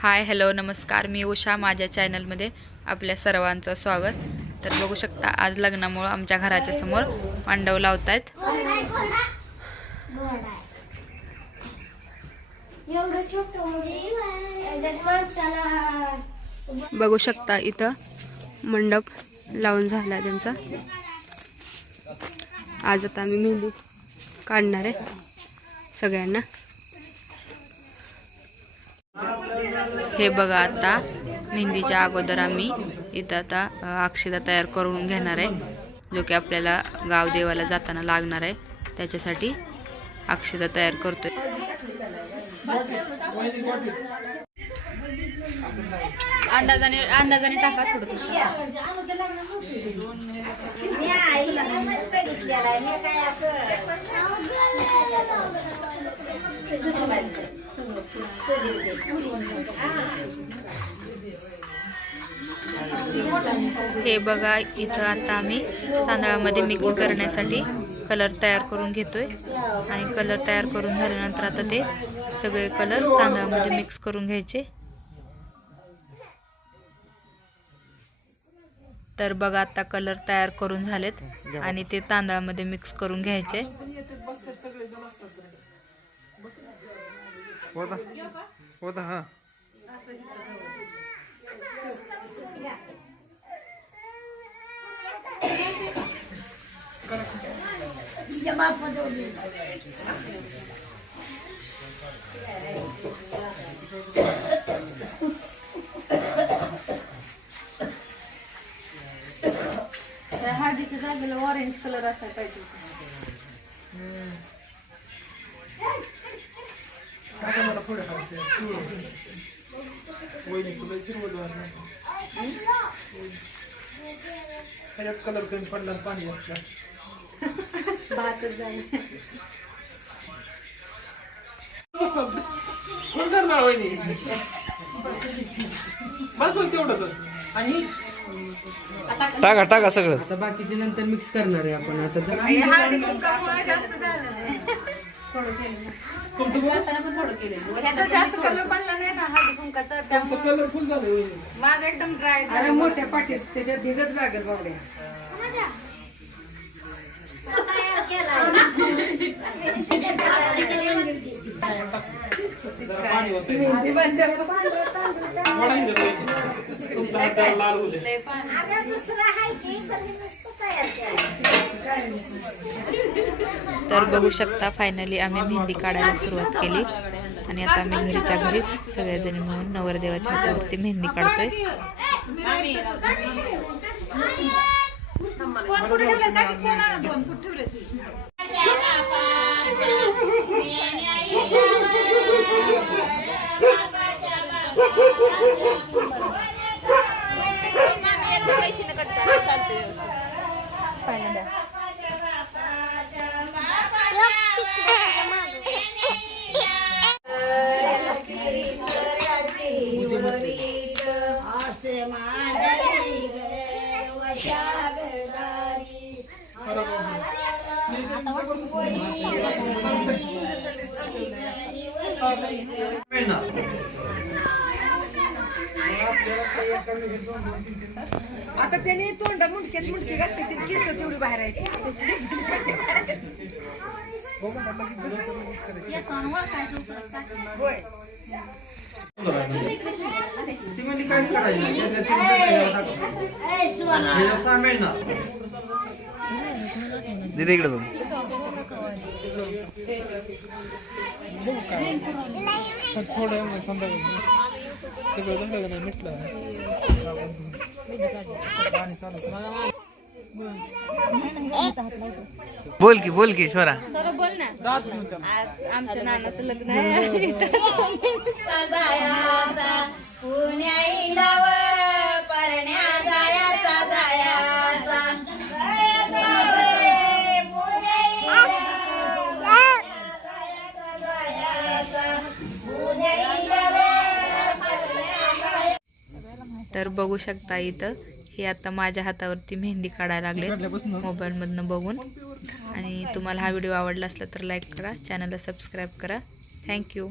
Hi hello नमस्कार, मी उषा. माझ्या चॅनलमध्ये आपल्या सर्वांचं स्वागत. तर बघू शकता आज लग्नामुळे आमच्या घराच्या समोर मांडव लावतायत. बघू शकता इथं मंडप लावून झाला त्यांचा. आज आता आम्ही मेहंदी काढणार आहे सगळ्यांना. हे बघा, आता मेहंदीच्या अगोदर आम्ही इथं आता अक्षता तयार करून घेणार आहे, जो की आपल्याला गाव देवाला जाताना लागणार आहे. त्याच्यासाठी अक्षता तयार करतोय. अंदाजाने टाका थोडं. हे बघा, इथं आता आम्ही तांदळामध्ये मिक्स करण्यासाठी कलर तयार करून घेतोय. आणि कलर तयार करून झाल्यानंतर आता ते सगळे कलर तांदळामध्ये मिक्स करून घ्यायचे. तर बघा, आता कलर तयार करून झालेत आणि ते तांदळामध्ये मिक्स करून घ्यायचे. हळदीच्या जागेला ऑरेंज कलर असायला पाहिजे. कलर कमी पडला पाणी भातच जाईल. बस तेवढंच. आणि टाका टाका सगळं. आता बाकीचे नंतर मिक्स करणार आहे आपण. आता जर हळदी कुंकामुळे जास्त झालं. तुमचं ह्याचा जास्त कलर बनला नाही ना हळदी कुंकाचा, त्यामुळे कलरफुल झालं. माझं एकदम ड्राय अरे झालं. मोठ्या पाठीत त्याच्यात भिगत लागेल बाबड्या. मेहंदी बंद तर बघू शकता फायनली आम्ही मेहंदी काढायला सुरुवात केली. आणि आता आम्ही घरीच्या घरीच सगळ्याजणी मिळून नवरदेवाच्या हातावरती मेहंदी काढतोय. आता त्याने तोंड मुंडक्यात मुंडकी घातली, ती केस तेवढी बाहेर आहे. होय. काय करायचं दीदी इकडे बघ. थोडं संध्याकाळी सगळं संध्याकाळी मिटलं पाणी चालू. बोल की स्वरा. बोल ना. आज आमच्या नानाचं लग्न आहे. तर बघू शकता इथं हे आता माझ्या हातावरती मेहंदी काढायला लागले मोबाईलमधनं बघून. आणि तुम्हाला हा व्हिडिओ आवडला असला तर लाईक करा, चॅनलला सबस्क्राईब करा. थँक्यू.